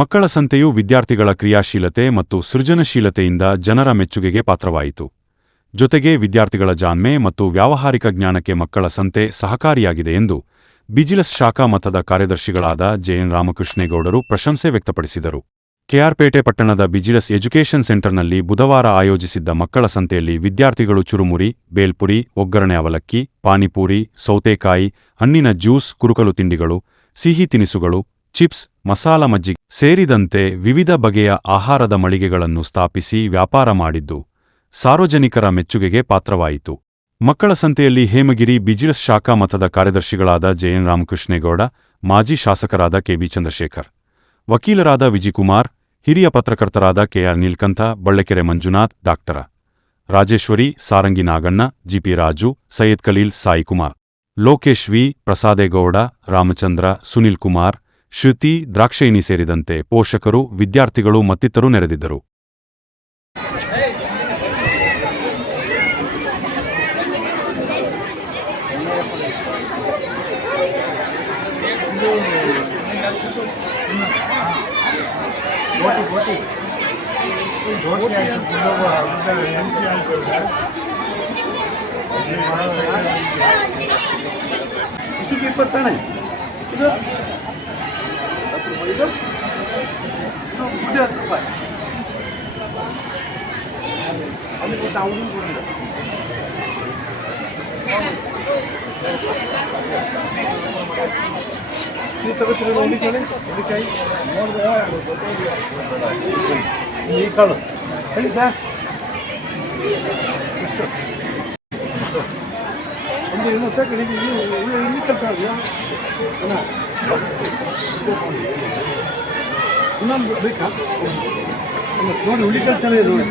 ಮಕ್ಕಳ ಸಂತೆಯು ವಿದ್ಯಾರ್ಥಿಗಳ ಕ್ರಿಯಾಶೀಲತೆ ಮತ್ತು ಸೃಜನಶೀಲತೆಯಿಂದ ಜನರ ಮೆಚ್ಚುಗೆಗೆ ಪಾತ್ರವಾಯಿತು. ಜೊತೆಗೆ ವಿದ್ಯಾರ್ಥಿಗಳ ಜಾಣ್ಮೆ ಮತ್ತು ವ್ಯಾವಹಾರಿಕ ಜ್ಞಾನಕ್ಕೆ ಮಕ್ಕಳ ಸಂತೆ ಸಹಕಾರಿಯಾಗಿದೆ ಎಂದು ಬಿಜಿಲಸ್ ಶಾಖಾ ಮಠದ ಕಾರ್ಯದರ್ಶಿಗಳಾದ ಜೆಎನ್ ರಾಮಕೃಷ್ಣೇಗೌಡರು ಪ್ರಶಂಸೆ ವ್ಯಕ್ತಪಡಿಸಿದರು. ಕೆಆರ್ಪೇಟೆ ಪಟ್ಟಣದ ಬಿಜಿಲಸ್ ಎಜುಕೇಷನ್ ಸೆಂಟರ್ನಲ್ಲಿ ಬುಧವಾರ ಆಯೋಜಿಸಿದ್ದ ಮಕ್ಕಳ ಸಂತೆಯಲ್ಲಿ ವಿದ್ಯಾರ್ಥಿಗಳು ಚುರುಮುರಿ, ಬೇಲ್ಪುರಿ, ಒಗ್ಗರಣೆ ಅವಲಕ್ಕಿ, ಪಾನಿಪೂರಿ, ಸೌತೆಕಾಯಿ, ಹಣ್ಣಿನ ಜ್ಯೂಸ್, ಕುರುಕಲು ತಿಂಡಿಗಳು, ಸಿಹಿ ತಿನಿಸುಗಳು, ಚಿಪ್ಸ್, ಮಸಾಲ ಮಜ್ಜಿಗೆ ಸೇರಿದಂತೆ ವಿವಿಧ ಬಗೆಯ ಆಹಾರದ ಮಳಿಗೆಗಳನ್ನು ಸ್ಥಾಪಿಸಿ ವ್ಯಾಪಾರ ಮಾಡಿದ್ದು ಸಾರ್ವಜನಿಕರ ಮೆಚ್ಚುಗೆಗೆ ಪಾತ್ರವಾಯಿತು. ಮಕ್ಕಳ ಸಂತೆಯಲ್ಲಿ ಹೇಮಗಿರಿ ಬಿಜಿಲಸ್ ಶಾಖಾ ಮಠದ ಕಾರ್ಯದರ್ಶಿಗಳಾದ ಜೆಎನ್ ರಾಮಕೃಷ್ಣೇಗೌಡ, ಮಾಜಿ ಶಾಸಕರಾದ ಕೆಬಿ ಚಂದ್ರಶೇಖರ್, ವಕೀಲರಾದ ವಿಜಿಕುಮಾರ್, ಹಿರಿಯ ಪತ್ರಕರ್ತರಾದ ಕೆಆರ್ ನೀಲ್ಕಂಠ, ಬಳ್ಳೆಕೆರೆ ಮಂಜುನಾಥ್, ಡಾ. ರಾಜೇಶ್ವರಿ, ಸಾರಂಗಿ ನಾಗಣ್ಣ, ಜಿಪಿ ರಾಜು, ಸೈಯದ್ ಖಲೀಲ್, ಸಾಯಿಕುಮಾರ್, ಲೋಕೇಶ್ ವಿ, ಪ್ರಸಾದೇಗೌಡ, ರಾಮಚಂದ್ರ, ಸುನಿಲ್ ಕುಮಾರ್, ಶ್ರುತಿ, ದ್ರಾಕ್ಷಾಯಿಣಿ ಸೇರಿದಂತೆ ಪೋಷಕರು, ವಿದ್ಯಾರ್ಥಿಗಳು ಮತ್ತಿತರರು ನೆರೆದಿದ್ದರು. ನೋಡಿ ಹುಳಿಕಲ್ ಚೆನ್ನಾಗಿದೆ ನೋಡಿ.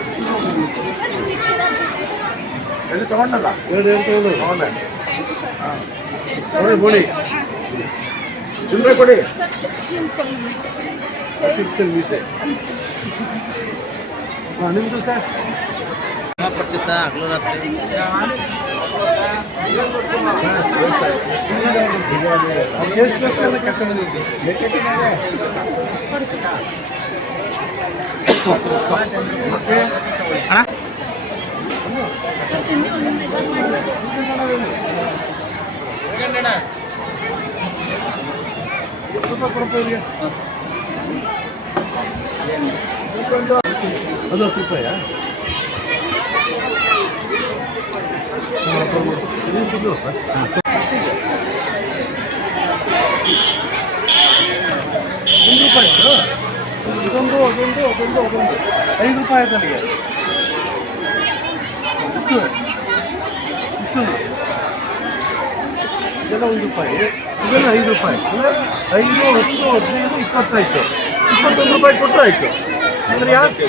ಎಲ್ಲಿ ತಗೊಂಡಲ್ಲ ಎರಡು ತಗೊಂಡು ನೋಡಿ ಬೋಳಿ ಚಿಲ್ಲರೆ ಕೊಡಿ. ಮೀಸೆ ನಿಮ್ಮದು ಸರ್ ಪಟ್ಟಿ ಸರ್ ಹಗಲು ರಾತ್ರಿ ಎಷ್ಟು ಕೆಲಸ ಬಂದಿದ್ದು ಅದು 10 ರೂಪಾಯಿ ಇದೊಂದು ಅದೊಂದು ಅದೊಂದು ಅದೊಂದು 5 ರೂಪಾಯಿ ಆಯ್ತು ನನಗೆ. ಇಷ್ಟು ಇಷ್ಟು ಇದೆಲ್ಲ 1 ರೂಪಾಯಿ, ಇದೆಲ್ಲ 5 ರೂಪಾಯಿ. 5, 10, 15, 20 ಆಯಿತು. 21 ರೂಪಾಯಿ ಕೊಟ್ಟರೆ ಆಯಿತು. ಅಂದರೆ ಯಾಕೆ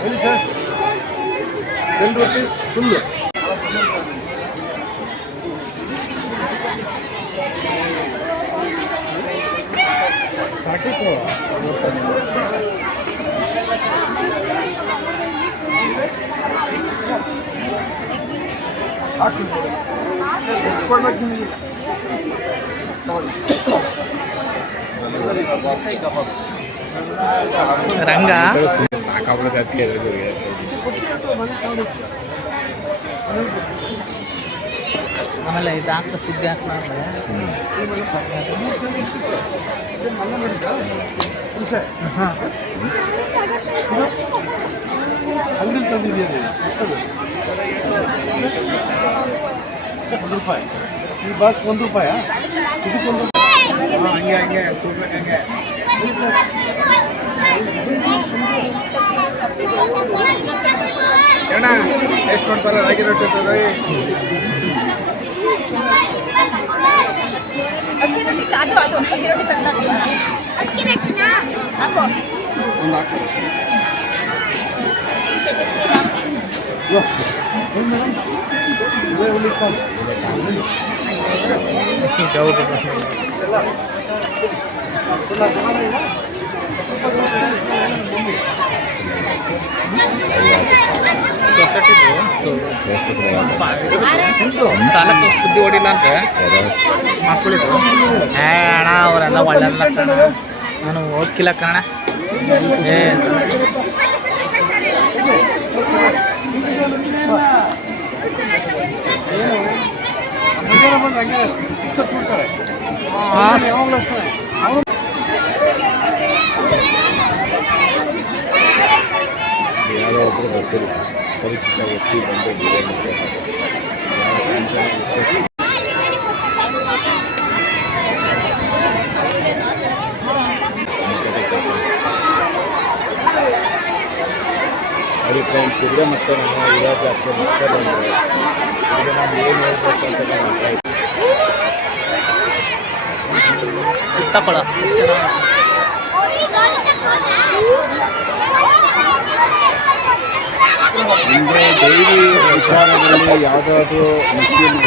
ಹೇಳಿ ಸರ್. 10 rupees full. ಸಾಕಿತ್ತು ರಂಗ ಸಾಕಾಗ್ಬಿಡುತ್ತೆ. ಆಮೇಲೆ ಇದು ಹಾಕ್ತ ಸುದ್ದಿ ಹಾಕ್ಲ ಹಾಂ ಅಂಗಡಿ ತಂದಿದ್ದೀರಿ ₹1 ಈ ಬಾಕ್ಸ್ ₹1 ಇದಕ್ಕೊಂದು ಹಂಗೆ ಹಂಗೆ ಹಂಗೆ ಅಣ್ಣ ಎಷ್ಟು ಮಾಡ್ತಾರೆ ರಾಗಿ ರೊಟ್ಟಿ ತಾಲೂಕು ಸುದ್ದಿ ಹೊಡಿಲ್ಲ ಅಂತ ಮಕ್ಕಳಿದ್ರು ಅಣ್ಣ ಅವರೆಲ್ಲ ಒಳ್ಳೆಲ್ಲ ಕಣ ನಾನು ಹೋಗ್ಕಿಲ್ಲ ಕಣ ಯಾವುದೋ ಒಬ್ಬರು ಬರ್ತೀರಿ ಪರಿಚಿತ ವ್ಯಕ್ತಿ ಬಂದು ಅದಕ್ಕೆ ಅಂತಿದ್ರೆ ಮತ್ತೆ ನಾವು ಇರೋ ಜಾಸ್ತಿ ಮತ್ತೆ ಬಂದರೆ ಈಗ ನಾವು ಏನು ಹೇಳ್ಬೇಕು ಅಂತ ತಗೊಳ ಅಂದರೆ ಡೈಲಿ ವಿಚಾರದಲ್ಲಿ ಯಾವುದಾದ್ರೂ ಮಿಷಿನ್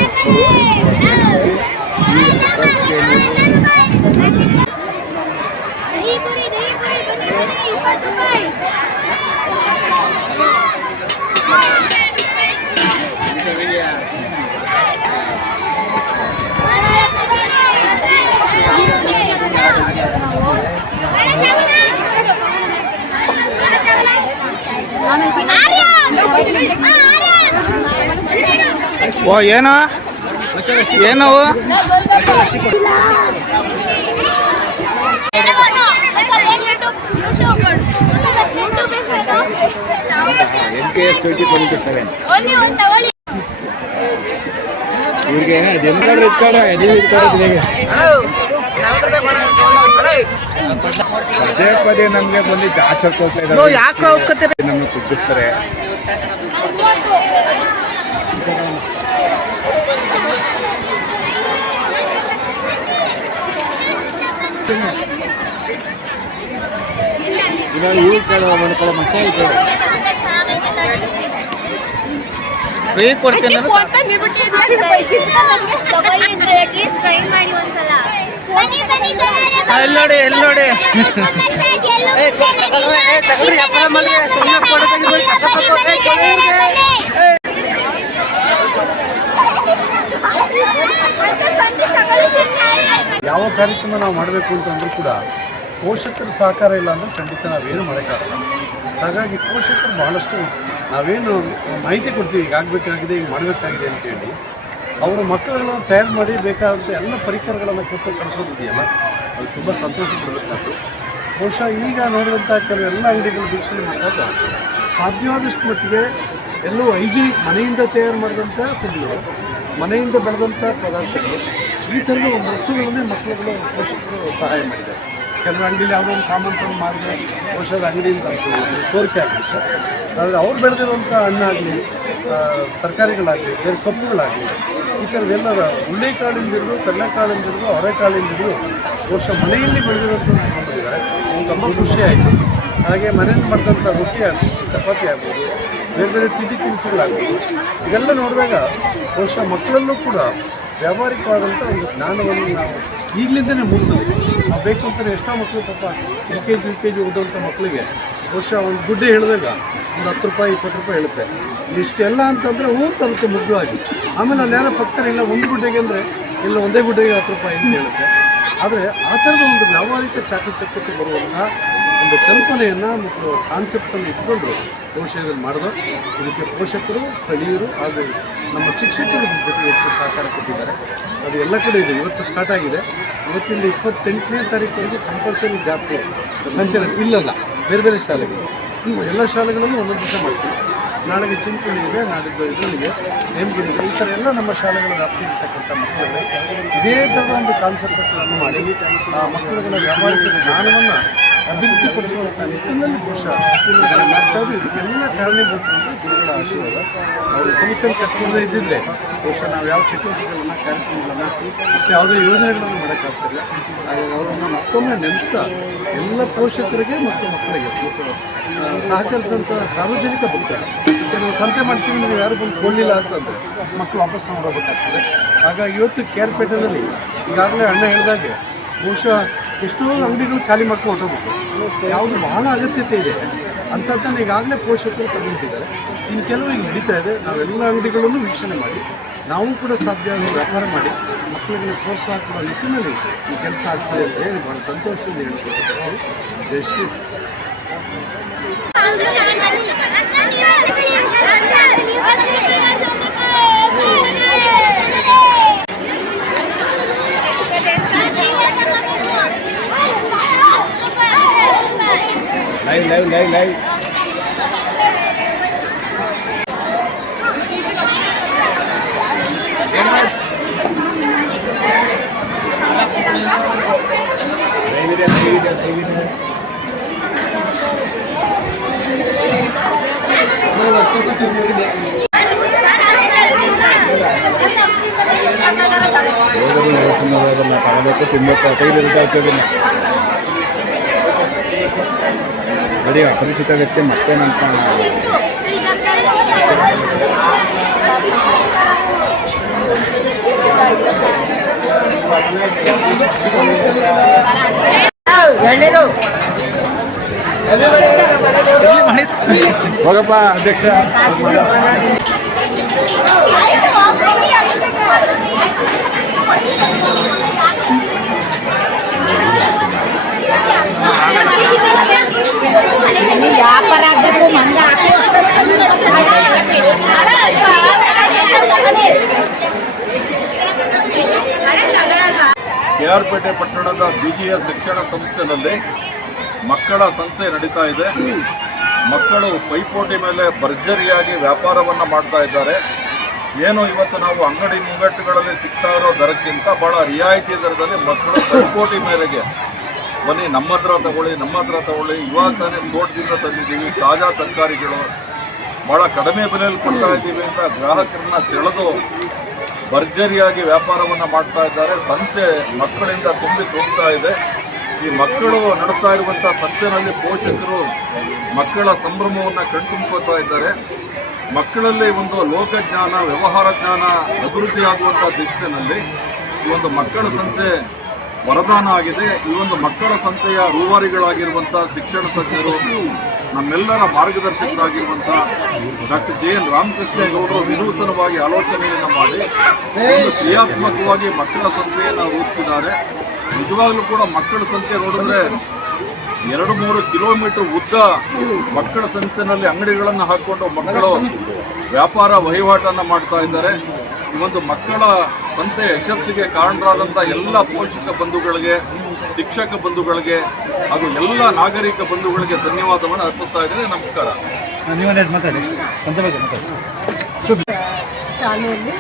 ಓ ಏನೋ ಏನವು MKS 2027 ಇವ್ರಿಗೆ ಪದೇ ಪದೇ ನಮಗೆ ಬಂದು ಆಚರಿಸ್ಕೊಳ್ತಾ ಇದ್ದಾರೆ ಯಾಕೆ ಅವಶ್ಯಕತೆ ನಮ್ಮನ್ನು ಕುಗ್ಗಿಸ್ತಾರೆ ಇವಾಗ ಈ ಕಡೆ ಒಂದು ಕಡೆ ಮಚ್ಚ ಇದೆ ಫ್ರೀ ಕೊಡ್ತೀನಿ ಎಲ್ಲಿ ನೋಡಿ ಯಾವ ಕಾರ್ಯಕ್ರಮ ನಾವು ಮಾಡಬೇಕು ಅಂತಂದ್ರೂ ಕೂಡ ಪೋಷಕರ ಸಹಕಾರ ಇಲ್ಲ ಅಂದರೆ ಖಂಡಿತ ನಾವೇನು ಮಾಡೋಕ್ಕಾಗಲ್ಲ. ಹಾಗಾಗಿ ಪೋಷಕರು ಬಹಳಷ್ಟು ನಾವೇನು ಮಾಹಿತಿ ಕೊಡ್ತೀವಿ ಈಗ ಆಗಬೇಕಾಗಿದೆ ಈಗ ಮಾಡಬೇಕಾಗಿದೆ ಅಂತೇಳಿ ಅವರ ಮಕ್ಕಳುಗಳನ್ನು ತಯಾರು ಮಾಡಿ ಬೇಕಾದಂಥ ಎಲ್ಲ ಪರಿಕರಗಳನ್ನು ಕೊಟ್ಟು ಕಳಿಸೋದಿದೆಯಲ್ಲ ಅದು ತುಂಬ ಸಂತೋಷ ಪಡಬೇಕಾಯ್ತು. ಬಹುಶಃ ಈಗ ನೋಡಿದಂಥ ಕೆಲವು ಎಲ್ಲ ಅಂಗಡಿಗಳು ವೀಕ್ಷಣೆ ಮಾಡಿದಾಗ ಸಾಧ್ಯವಾದಷ್ಟು ಮಟ್ಟಿಗೆ ಎಲ್ಲವೂ ಹೈಜಿನಿಕ್ ಮನೆಯಿಂದ ತಯಾರು ಮಾಡಿದಂಥ ಫುಡ್ಗಳು ಮನೆಯಿಂದ ಬೆಳೆದಂಥ ಪದಾರ್ಥಗಳು ಈ ಥರದ ಒಂದು ವಸ್ತುಗಳನ್ನೇ ಮಕ್ಕಳುಗಳು ಪೋಷಕರು ಸಹಾಯ ಮಾಡಿದ್ದಾರೆ. ಕೆಲವು ಅಂಗಡಿಲಿ ಯಾವುದೋ ಒಂದು ಸಾಮಾನು ಮಾಡಿದ್ರೆ ಔಷಧ ಅಂಗಡಿಯಿಂದ ತೋರಿಕೆ ಆಗುತ್ತೆ. ಆದರೆ ಅವ್ರು ಬೆಳೆದಿರುವಂಥ ಹಣ್ಣಾಗಲಿ ತರಕಾರಿಗಳಾಗಲಿ ಬೇರೆ ಸೊಪ್ಪುಗಳಾಗಲಿ ಈ ಥರದ್ದೆಲ್ಲ ಹುಳ್ಳಿಕಾಳಿಂದ ಹಿಡಿದು ಕಡಲೆಕಾಳಿಂದ ಹಿಡಿದು ಅವರೆಕಾಳಿಂದ ಹಿಡಿದು ಬಹುಶಃ ಮನೆಯಲ್ಲಿ ಬೆಳೆದಿರುವಂಥದ್ದು ಬಂದಿದ್ದಾರೆ. ತುಂಬ ಖುಷಿ ಆಯಿತು. ಹಾಗೆ ಮನೆಯಲ್ಲಿ ಮಾಡಿದಂಥ ರೊಟ್ಟಿ ಆಗ್ಬೋದು, ಚಪಾತಿ ಆಗ್ಬೋದು, ಬೇರೆ ಬೇರೆ ತಿಂಡಿ ತಿನಿಸುಗಳಾಗ್ಬೋದು, ಇದೆಲ್ಲ ನೋಡಿದಾಗ ಬಹುಶಃ ಮಕ್ಕಳಲ್ಲೂ ಕೂಡ ವ್ಯಾವಹಾರಿಕವಾದಂಥ ಒಂದು ಜ್ಞಾನವನ್ನು ನಾವು ಈಗಲಿಂದಲೇ ಮೂಡಿಸೋದು ನಾವು ಬೇಕು ಅಂತಲೇ ಎಷ್ಟೋ ಮಕ್ಕಳು ಪಾಪ LKG UKG ಓದೋಂಥ ಮಕ್ಕಳಿಗೆ ಬಹುಶಃ ಒಂದು ಗುಡ್ಡೆ ಹೇಳಿದಾಗ ಒಂದು ₹10 ₹20 ಹೇಳುತ್ತೆ. ಇಷ್ಟೆಲ್ಲ ಅಂತಂದರೆ ತರುತ್ತೆ ಮುಗ್ಧವಾಗಿ. ಆಮೇಲೆ ಅಲ್ಲಿ ಯಾರೋ ಪಕ್ಕದಲ್ಲಿ ಇಲ್ಲ ಒಂದು ಗುಡ್ಡೆಗೆ ಅಂದರೆ ಇಲ್ಲ ಒಂದೇ ಗುಡ್ಡೆಗೆ ₹10 ಅಂತ ಹೇಳುತ್ತೆ. ಆದರೆ ಆ ಥರದ ಒಂದು ವ್ಯಾವಹಾರಿಕ ಚಾಕಚಕ್ಯತೆ ಬರುವಂತಹ ಒಂದು ಕಲ್ಪನೆಯನ್ನು ಮತ್ತು ಕಾನ್ಸೆಪ್ಟನ್ನು ಇಟ್ಕೊಂಡು ಬಹುಶಃ ಇದನ್ನು ಮಾಡಿದ್ರು. ಇದಕ್ಕೆ ಪೋಷಕರು, ಸ್ಥಳೀಯರು ಹಾಗೂ ನಮ್ಮ ಶಿಕ್ಷಕರ ಜೊತೆ ಹೆಚ್ಚು ಸಹಕಾರ ಕೊಟ್ಟಿದ್ದಾರೆ. ಅದು ಎಲ್ಲ ಕಡೆ ಇದೆ. ಇವತ್ತು ಸ್ಟಾರ್ಟ್ ಆಗಿದೆ. ಇವತ್ತಿಂದ 28ನೇ ತಾರೀಕುವರೆಗೆ ಕಂಪಲ್ಸರಿ ಜಾತ್ರೆ ಸಂಚಲನ ಇಲ್ಲಲ್ಲ, ಬೇರೆ ಬೇರೆ ಶಾಲೆಗಳು, ಎಲ್ಲ ಶಾಲೆಗಳಲ್ಲೂ ಒಂದೊಂದು ದಿವಸ ಮಾಡ್ತೀವಿ. ನಾಳೆಗೆ ಚಿಂತನೆ ಇದೆ, ನಾಡಿದ್ದು ಇದರಲ್ಲಿಗೆ ನೇಮಗಿರಿ, ಈ ಥರ ಎಲ್ಲ ನಮ್ಮ ಶಾಲೆಗಳ ವ್ಯಾಪ್ತಿರ್ತಕ್ಕಂಥ ಮಕ್ಕಳುಗಳೇ ಇದೇ ಥರದ ಒಂದು ಕಾನ್ಸೆಪ್ಟ್ಗಳನ್ನು ಮಾಡಿ ಆ ಮಕ್ಕಳುಗಳ ವ್ಯಾವಹಾರಿಕ ಜ್ಞಾನವನ್ನು ಅಭಿವೃದ್ಧಿಪಡಿಸುವಂಥ ನಿಟ್ಟಿನಲ್ಲಿ ಬಹುಶಃ ಮಾಡ್ತಾ ಇದ್ದು. ಇದಕ್ಕೆಲ್ಲ ಕಾರಣೀಭೂತ ಅಂದರೆ ಗುರುಗಳ ಆಶೀರ್ವಾದ. ಅವರು ಕಮಿಷನ್ ಕಟ್ಟಿಲ್ಲದೆ ಇದ್ದಿದ್ದರೆ ಬಹುಶಃ ನಾವು ಯಾವ ಚಟುವಟಿಕೆಗಳನ್ನು, ಕಾರ್ಯಕ್ರಮಗಳನ್ನು ಮತ್ತು ಯಾವುದೇ ಯೋಜನೆಗಳನ್ನು ಮಾಡೋಕ್ಕಾಗ್ತಿಲ್ಲ. ಹಾಗಾಗಿ ಅವರನ್ನು ಮತ್ತೊಮ್ಮೆ ನೆನೆಸ್ತಾ ಎಲ್ಲ ಪೋಷಕರಿಗೆ ಮತ್ತು ಮಕ್ಕಳಿಗೆ ಮತ್ತು ಸಹಕರಿಸುವಂಥ ಸಾರ್ವಜನಿಕ ಭಕ್ತರು, ನಾವು ಸಂತೆ ಮಾಡ್ತೀವಿ, ನೀವು ಯಾರು ಬಂದು ಕೊಡಲಿಲ್ಲ ಅಂತಂದರೆ ಮಕ್ಕಳು ವಾಪಸ್ ನೋಡಬೇಕಾಗ್ತದೆ. ಹಾಗಾಗಿ ಇವತ್ತು ಕೇರ್ಪೇಟೆಯಲ್ಲಿ ಈಗಾಗಲೇ ಅಣ್ಣ ಹೇಳಿದಾಗೆ ಬಹುಶಃ ಎಷ್ಟೋ ಅಂಗಡಿಗಳು ಖಾಲಿ ಮಾಡ್ಕೊಂಡು ಹೊರಟೋಗ್ಬೇಕು. ಯಾವುದು ಬಹಳ ಅಗತ್ಯತೆ ಇದೆ ಅಂಥದ್ದನ್ನು ಈಗಾಗಲೇ ಪೋಷಕರು ತಗೊಂಡಿದ್ದಾರೆ. ಇನ್ನು ಕೆಲವು ಈಗ ನಡೀತಾ ಇದೆ. ನಾವೆಲ್ಲ ಅಂಗಡಿಗಳನ್ನು ವೀಕ್ಷಣೆ ಮಾಡಿ ನಾವು ಕೂಡ ಸಾಧ್ಯ ವ್ಯಾಪಾರ ಮಾಡಿ ಮಕ್ಕಳಿಗೆ ಪ್ರೋತ್ಸಾಹ ಕೊಡೋ ನಿಟ್ಟಿನಲ್ಲಿ ಈ ಕೆಲಸ ಆಗ್ತದೆ ಅಂತ ಹೇಳಿ ಭಾಳ ಸಂತೋಷದಿಂದ ಹೇಳ್ಕೊಳ್ತಾರೆ. ಜೈ ಶ್ರೀ. ಲೈವ್ ತಗೋಬೇಕು, ತಿನ್ಬೇಕು, ಕೈಲಿರುತ್ತೆ ಬರೀ ಅಪರಿಚಿತ ವ್ಯಕ್ತಿ ಮತ್ತೇನಂತ ಹೋಗಪ್ಪ ಅಧ್ಯಕ್ಷ. ವ್ಯಾಪಾರ ಆಗಬೇಕು ಮಂದ ಕೆಆರ್ಪೇಟೆ ಪಟ್ಟಣದ ಬಿಜಿಎ ಶಿಕ್ಷಣ ಸಂಸ್ಥೆಯಲ್ಲಿ ಮಕ್ಕಳ ಸಂತೆ ನಡೀತಾ ಇದೆ. ಮಕ್ಕಳು ಪೈಪೋಟಿ ಮೇಲೆ ಭರ್ಜರಿಯಾಗಿ ವ್ಯಾಪಾರವನ್ನು ಮಾಡ್ತಾ ಇದ್ದಾರೆ. ಏನು ಇವತ್ತು ನಾವು ಅಂಗಡಿ ಮುಂಗಟ್ಟುಗಳಲ್ಲಿ ಸಿಗ್ತಾ ಇರೋ ದರಕ್ಕಿಂತ ಭಾಳ ರಿಯಾಯಿತಿ ದರದಲ್ಲಿ ಮಕ್ಕಳು ಪೈಪೋಟಿ ಮೇಲೆಗೆ ಬನ್ನಿ, ನಮ್ಮ ಹತ್ರ ತಗೊಳ್ಳಿ, ಇವಾಗ ತಾನೇ ತೋಟದಿಂದ ತಂದಿದ್ದೀವಿ, ತಾಜಾ ತರಕಾರಿಗಳು ಭಾಳ ಕಡಿಮೆ ಬೆಲೆಯಲ್ಲಿ ಕೊಡ್ತಾ ಇದ್ದೀವಿ ಅಂತ ಗ್ರಾಹಕರನ್ನ ಸೆಳೆದು ಭರ್ಜರಿಯಾಗಿ ವ್ಯಾಪಾರವನ್ನು ಮಾಡ್ತಾ ಇದ್ದಾರೆ. ಸಂತೆ ಮಕ್ಕಳಿಂದ ತುಂಬಿ ಹೋಗ್ತಾ ಇದೆ. ಈ ಮಕ್ಕಳು ನಡೆಸ್ತಾ ಇರುವಂಥ ಸಂತೆಯಲ್ಲಿ ಪೋಷಕರು ಮಕ್ಕಳ ಸಂಭ್ರಮವನ್ನು ಕಣ್ತುಂಬ್ಕೋತಾ ಇದ್ದಾರೆ. ಮಕ್ಕಳಲ್ಲಿ ಒಂದು ಲೋಕಜ್ಞಾನ, ವ್ಯವಹಾರ ಜ್ಞಾನ ಅಭಿವೃದ್ಧಿಯಾಗುವಂಥ ದಿಶೆಯಲ್ಲಿ ಈ ಒಂದು ಮಕ್ಕಳ ಸಂತೆ ವರದಾನ ಆಗಿದೆ. ಈ ಒಂದು ಮಕ್ಕಳ ಸಂತೆಯ ರೂವಾರಿಗಳಾಗಿರುವಂಥ ಶಿಕ್ಷಣ ತಜ್ಞರು, ನಮ್ಮೆಲ್ಲರ ಮಾರ್ಗದರ್ಶಕರಾಗಿರುವಂಥ ಡಾಕ್ಟರ್ JN ರಾಮಕೃಷ್ಣೇಗೌಡರು ವಿನೂತನವಾಗಿ ಆಲೋಚನೆಯನ್ನು ಮಾಡಿ ಒಂದು ಕ್ರಿಯಾತ್ಮಕವಾಗಿ ಮಕ್ಕಳ ಸಂತೆಯನ್ನು ರೂಪಿಸಿದ್ದಾರೆ. ನಿಜವಾಗ್ಲೂ ಕೂಡ ಮಕ್ಕಳ ಸಂತೆ ನೋಡಿದ್ರೆ 2-3 ಕಿಲೋಮೀಟರ್ ಉದ್ದ ಮಕ್ಕಳ ಸಂತೆಯಲ್ಲಿ ಅಂಗಡಿಗಳನ್ನು ಹಾಕ್ಕೊಂಡು ಮಕ್ಕಳು ವ್ಯಾಪಾರ ವಹಿವಾಟನ್ನು ಮಾಡ್ತಾ ಇದ್ದಾರೆ. ಈ ಒಂದು ಮಕ್ಕಳ ಸಂತೆ ಯಶಸ್ಸಿಗೆ ಕಾರಣರಾದಂಥ ಎಲ್ಲ ಪೋಷಕ ಬಂಧುಗಳಿಗೆ, ಶಿಕ್ಷಕ ಬಂಧುಗಳಿಗೆ ಹಾಗೂ ಎಲ್ಲ ನಾಗರಿಕ ಬಂಧುಗಳಿಗೆ ಧನ್ಯವಾದವನ್ನು ಅರ್ಪಿಸ್ತಾ ಇದ್ದೇನೆ. ನಮಸ್ಕಾರ. ಶಾಲೆಯಲ್ಲಿ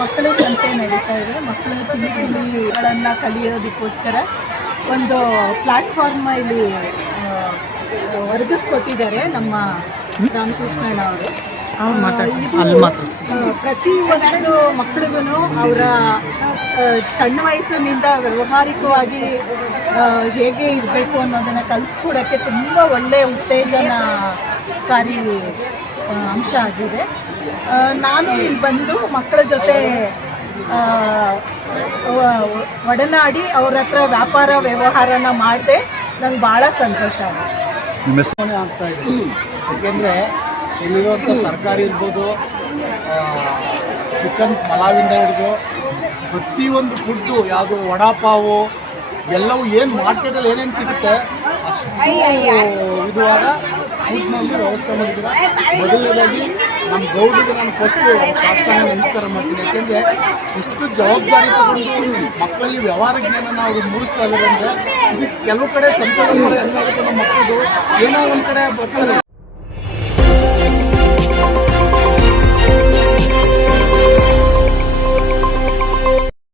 ಮಕ್ಕಳ ಸಂತೆ ನಡೀತಾ ಇದೆ. ಮಕ್ಕಳು ಚಿನ್ನಗಳನ್ನು ಕಲಿಯೋದಕ್ಕೋಸ್ಕರ ಒಂದು ಪ್ಲಾಟ್ಫಾರ್ಮ್ ಇಲ್ಲಿ ಒದಗಿಸ್ಕೊಟ್ಟಿದ್ದಾರೆ ನಮ್ಮ ರಾಮಕೃಷ್ಣಣ್ಣ ಅವರು. ಪ್ರತಿ ಒಂದು ಮಕ್ಕಳಿಗೂ ಅವರ ಸಣ್ಣ ವಯಸ್ಸಿನಿಂದ ವ್ಯಾವಹಾರಿಕವಾಗಿ ಹೇಗೆ ಇರಬೇಕು ಅನ್ನೋದನ್ನು ಕಲಿಸ್ಕೊಡೋಕ್ಕೆ ತುಂಬ ಒಳ್ಳೆಯ ಉತ್ತೇಜನಕಾರಿ ಅಂಶ ಆಗಿದೆ. ನಾನು ಇಲ್ಲಿ ಬಂದು ಮಕ್ಕಳ ಜೊತೆ ಒಡನಾಡಿ ಅವ್ರ ಹತ್ರ ವ್ಯಾಪಾರ ವ್ಯವಹಾರನ ಮಾಡಿದೆ. ನಂಗೆ ಭಾಳ ಸಂತೋಷ ಆಗ್ತಾ ಇದೆ. ಏಕೆಂದರೆ ಇಲ್ಲಿರುವಂಥ ತರಕಾರಿ ಇರ್ಬೋದು, ಚಿಕನ್ ಪಲಾವಿಂದ ಹಿಡಿದು ಪ್ರತಿಯೊಂದು ಫುಡ್ಡು, ಯಾವುದು ವಡಾಪಾವು, ಎಲ್ಲವೂ ಏನು ಮಾರ್ಕೆಟಲ್ಲಿ ಏನೇನು ಸಿಗುತ್ತೆ ಅಷ್ಟು ವಿಧವಾದ ಫುಡ್ನಲ್ಲಿ ವ್ಯವಸ್ಥೆ ಮಾಡಿದ್ದೀರಾ. ಮೊದಲನೇದಾಗಿ ನಮ್ಮ ಗೌಡಿಗೆ ನಾನು ಫಸ್ಟ್ ಸಾಷ್ಟಾಂಗ ನಮಸ್ಕಾರ ಮಾಡ್ತೀನಿ. ಯಾಕೆಂದರೆ ಇಷ್ಟು ಜವಾಬ್ದಾರಿ ತಗೊಂಡು ಮಕ್ಕಳಲ್ಲಿ ವ್ಯವಹಾರ ಜ್ಞಾನನ ಅವ್ರಿಗೆ ಮೂಡಿಸ್ತಾ ಇದ್ದಾರೆ ಅಂದರೆ ಇದು ಕೆಲವು ಕಡೆ ಸಂಪೂರ್ಣ ಎಲ್ಲರಿಗೂ ಮಕ್ಕಳು ಏನೋ ಒಂದು ಕಡೆ ಬರ್ತಾರೆ.